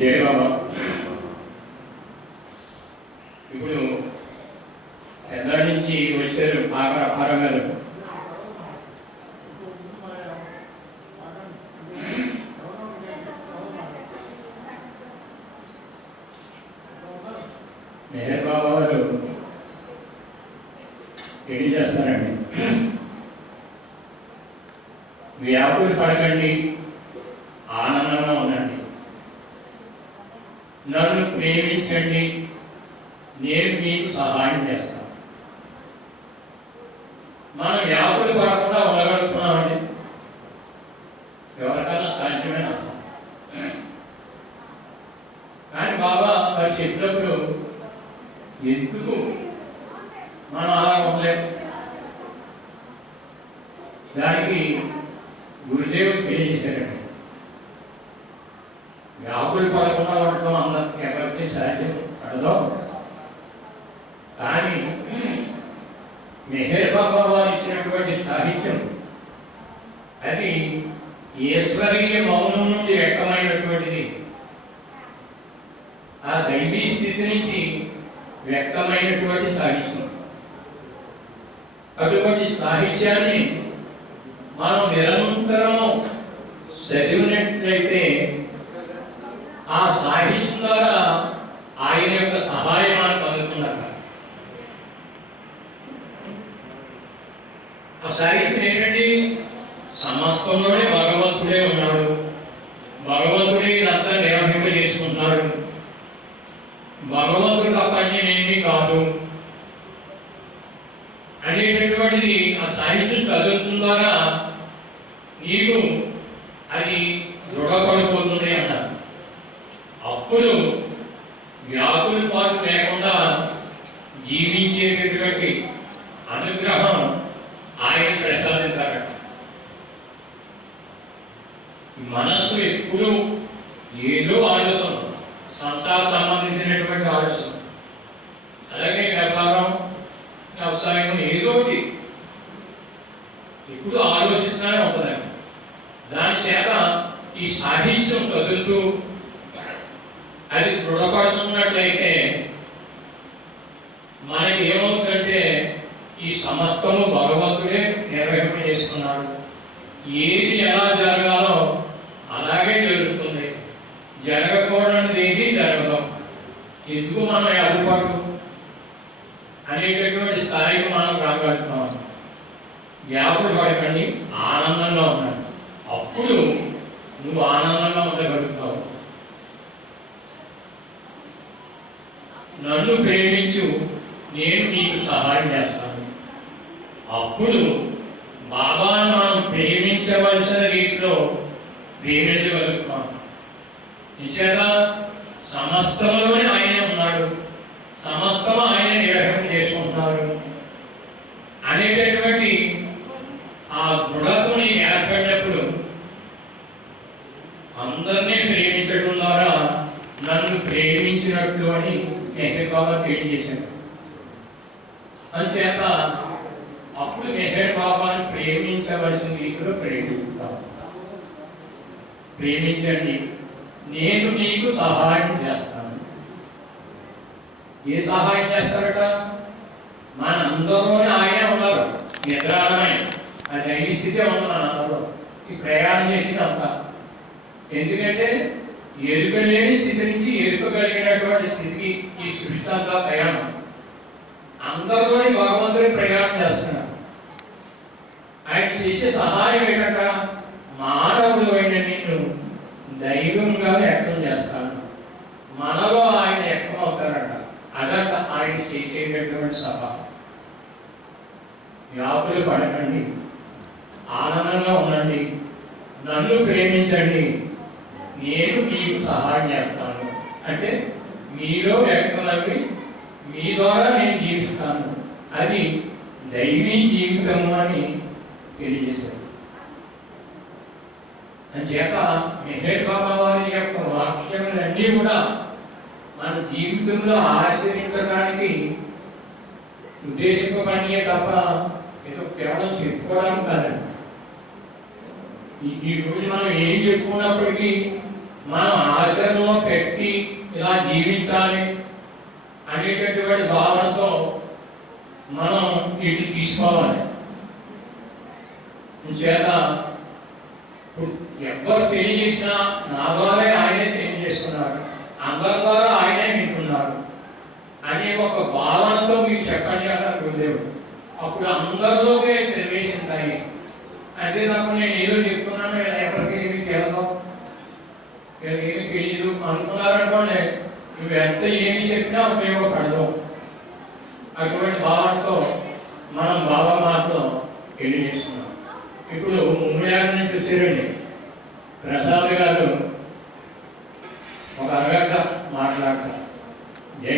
జయ బాబా ఇప్పుడు తెల్లారి నుంచి వచ్చారు బాగా గారు మెహర్ బాబా గారు ఏం చేస్తారండి? వ్యాపులు పడకండి. ఆనందంగా ఉండండి. నన్ను ప్రేమించండి. నేను మీకు సహాయం చేస్తాను. మనం వ్యాపులు పడకుండా ఉండగలుగుతున్నామండి. ఎవరికైనా సాధ్యమైన కానీ బాబా వారు చెప్పినప్పుడు ఎందుకు మనం అలా ఉండలేము? దానికి గురుదేవుడు తెలియజేశారండి వ్యాపులు పడకుండా ఉండటం అందరికీ ఎవరికి సాధ్యం పడదో. కానీ మెహర్ బాబా వారు ఇచ్చినటువంటి సాహిత్యం అది ఈశ్వరీయ మౌనం నుండి వ్యక్తమైనటువంటిది. ఆ దైవీ స్థితి నుంచి వ్యక్తమైనటువంటి సాహిత్యం. అటువంటి సాహిత్యాన్ని మనం నిరంతరము చదివినట్టు ఆ సాహిత్యం ద్వారా ఆయన యొక్క సహాయం మనకు ఆ సాహిత్యం ఏంటండి సమస్తంలోనే భగవంతుడే ఉన్నాడు. భగవంతుడే ఇదంతా నిర్వహింప చేసుకుంటున్నాడు భగవంతుడు అపన్యమేమీ కాదు. అనేటటువంటిది ఆ సాహిత్యం చదువుతున్న ద్వారా నీకు అది దృఢపడిపోతుంది అన్నారు అప్పుడు వ్యాకు అనుగ్రహం ఆయన ప్రసాదించారట మనస్సు ఎప్పుడు ఏదో ఆలోచన సంసార సంబంధించినటువంటి ఆలోచన. అలాగే వ్యాపారం వ్యవసాయం ఏదో ఒకటి. ఎప్పుడు ఆలోచిస్తున్నానే ఉంటుందండి దాని చేత ఈ సాహిత్యం చదువుతూ అది దృఢపరుచుకున్నట్లయితే మనకి ఏమవుతుందంటే ఈ సమస్తము భగవంతుడే నిర్వహింప చేసుకున్నాడు ఏది ఎలా జరగాలో అలాగే జరుగుతుంది. జరగకూడనిది ఏది జరగదు. ఎందుకు మనం ఏర్పాటు అనేటటువంటి స్థాయికి మనం రాగలుగుతాం. వ్యాపుడు పడకండి ఆనందంగా ఉన్నాడు అప్పుడు నువ్వు ఆనందంగా ఉండగలుగుతావు. నన్ను ప్రేమించు నేను నీకు సహాయం చేస్తాను. అప్పుడు బాబాను మనం ప్రేమించవలసిన రీతిలో ప్రేమించగలుగుతాం నిజంగా సమస్తంలోనే ఆయనే ఉన్నాడు. సమస్తం ఆయన నిర్వహణ చేసుకుంటున్నారు. అనేటటువంటి ఆ దృఢత్వం ఏర్పడినప్పుడు అందరినీ ప్రేమించడం ద్వారా నన్ను ప్రేమించినట్లు అని నెహర్ బాబా తెలియజేశాడు. అంచేత అప్పుడు మెహర్ బాబాను ప్రేమించవలసింది రీతిలో ప్రేమిస్తాం ప్రేమించండి. నేను నీకు సహాయం చేస్తాను. ఏ సహాయం చేస్తారట? మనందరూనే ఆయనే ఉన్నారు. నిద్రాడమే. అది దైవీ స్థితి ఉంది మన అందరూ ఈ ప్రయాణం చేసినంత. ఎందుకంటే ఎరుక లేని స్థితి నుంచి ఎరుక కలిగినటువంటి స్థితికి ఈ సృష్టి అంతా ప్రయాణం. అందరిలోని భగవంతుడి ప్రయాణం చేస్తున్నారు ఆయన చేసే సహాయం ఏంటంట? మానవుడు అయిన నిన్ను దైవంగా వ్యక్తం చేస్తాను. మనలో ఆయన వ్యక్తం అవుతారట. అదంట ఆయన చేసేటటువంటి సభ. వ్యాపులు పడకండి. ఆనందంగా ఉండండి. నన్ను ప్రేమించండి. నేను మీకు సహాయం చేస్తాను. అంటే మీలో వ్యక్తమవి మీ ద్వారా నేను జీవిస్తాను. అది దైవీ జీవితము అని తెలియజేశారు. అంచేత మెహర్ బాబా వారి యొక్క వాక్యములన్నీ కూడా మన జీవితంలో ఆచరించడానికి ఉద్దేశింపబడియే తప్ప ఏదో కేవలం చెప్పుకోవడానికి కాదండి. ఈ ఈ రోజు మనం ఏం చెప్పుకున్నప్పటికీ మనం ఆచరణలో పెట్టి ఇలా జీవించాలి అనేటటువంటి భావనతో మనం ఇటు తీసుకోవాలి. చేత ఇప్పుడు ఎవ్వరు తెలియజేసినా నా ద్వారా ఆయనే తెలియజేస్తున్నారు అందరి ద్వారా ఆయనే వింటున్నాడు. అనే ఒక భావనతో మీకు చెప్పండి అన్నారు గురుదేవుడు. అప్పుడు అందరిలోకే ప్రవేశించాయి అదే నాకు నేను ఏదో చెప్తున్నాను ఎవరికి ఏమి తెలదు. ఏమి తెలియదు అనుకున్నారనుకోండి నువ్వు ఎంత ఏమి చెప్పినా ఉపయోగపడదు. అటువంటి భావనతో మనం బాబా మాటలో తెలియజేస్తున్నాం ఇప్పుడు ఉమ్మడియాల నుంచి వచ్చారండి ప్రసాద్ గారు ఒక అరగంట మాట్లాడతారు. జై